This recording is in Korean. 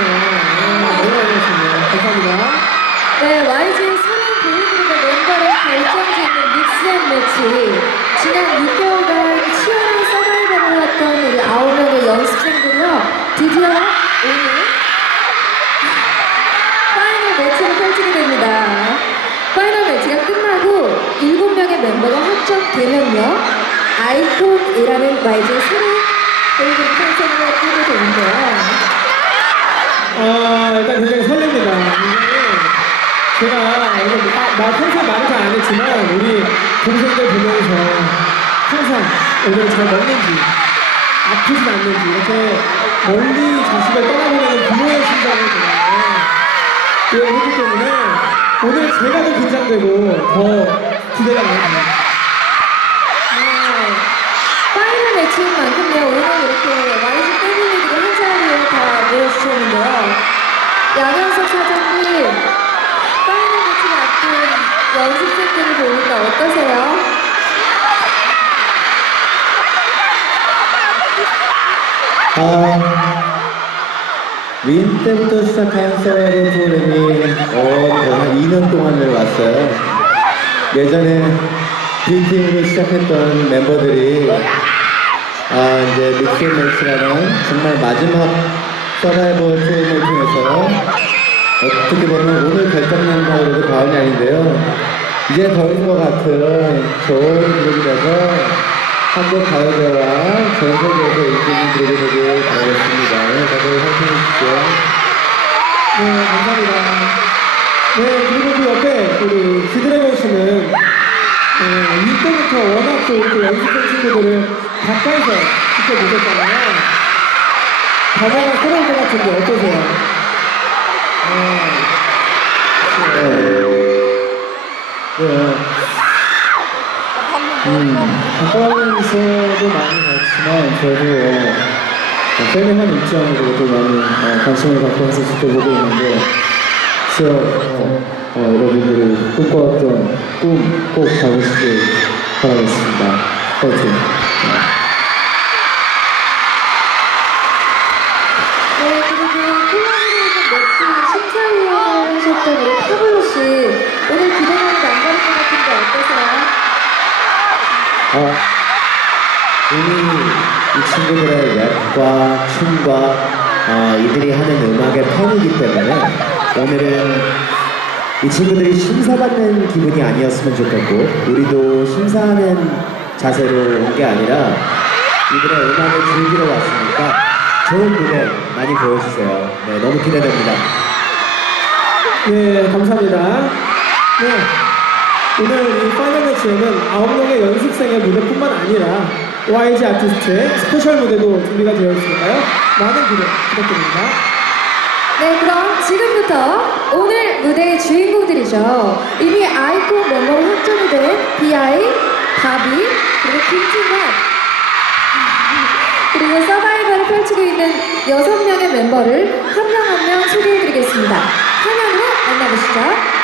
너무 잘하셨네요. 사랑 블로그로 멤버를 결정짓는 믹스앤 매치. 지난 6개월간 치열한 서바이벌을 했던 우리 아홉 명의 연습생들이요. 드디어 오늘 파이널 매치를 펼치게 됩니다. 파이널 매치가 끝나고 7명의 멤버가 확정되면요. 아이콘이라는 YG의 새로운 보이그룹 콘셉트가 뜨게 되는데요. 아, 일단 굉장히 설렙니다. 굉장히 제가 오늘 마- 나 평소에 말을 잘 안 했지만 우리 동생들 보면서 항상 오늘 잘 먹는지 아프진 않는지 이렇게 멀리 자식을 떠나보내는 부모의 심정을 제가 이해를 했기 때문에 오늘 제가 더 긴장되고 더 기대가 많이 됩니다. 네. 파이널 매치인 만큼요, 오늘 이렇게 패밀리들이 한 자리에 다 모여 주셨는데요. 양현석 사장님, 파이널 매치를 앞둔 연습생들을 보니까 어떠세요? 아, 윈 때부터 시작한 서바이벌 프로그램이 어, 한 2년 동안을 왔어요. 예전에 빈팀으로 시작했던 멤버들이 아, 이제 믹스 매치라는 정말 마지막 서바이벌 프로그램을 통해서 어떻게 보면 오늘 결정난 거로도 과언이 아닌데요. 이제 더인 것 같은 좋은 그룹이라서 한국 가요계와 전 세계에서 인기있는 그룹이 되길 바라겠습니다. 다들 화이팅 해주십시오. 네, 감사합니다. 네, 그리고 그 옆에 우리 지드래곤 씨는 어, 이때부터 워낙 또 이렇게 연습생 친구들을 가까이서 지켜보셨잖아요. 변화가 새로운 것 같은데 어떠세요? 네. 음, 가까이서도 많이 봤지만 저도 어, 팬의 한 입장으로 도 많이 어, 관심을 갖고 해서 지켜보고 있는데 진짜 어, 어, 여러분들이 꿈꿔왔던 꿈 꼭 잡으시길 바라겠습니다. 파이팅! 네, 그리고 콜라보레이션 매치 심사위원을 하셨던 우리 타블로 씨, 오늘 기대감이 남다를 것 같은데 어떠세요? 아, 이미 이 친구들의 랩과 춤과 아, 이들이 하는 음악의 팬이기 때문에 오늘은 이 친구들이 심사받는 기분이 아니었으면 좋겠고 우리도 심사하는 자세로 온 게 아니라 이들의 음악을 즐기러 왔으니까 좋은 무대 많이 보여주세요. 네, 너무 기대됩니다. 네, 감사합니다. 네. 오늘 이 파이널 매치에는 9명의 연습생의 무대뿐만 아니라 YG 아티스트의 스페셜 무대도 준비가 되어 있으니까요. 많은 기대 부탁드립니다. 네, 그럼 지금부터 오늘 무대의 주인공들이죠. 이미 아이콘 멤버로 확정이 된 B.I, 바비, 그리고 김진환, 그리고 서바이벌을 펼치고 있는 여섯 명의 멤버를 한 명 한 명 소개해드리겠습니다. 화면으로 만나보시죠.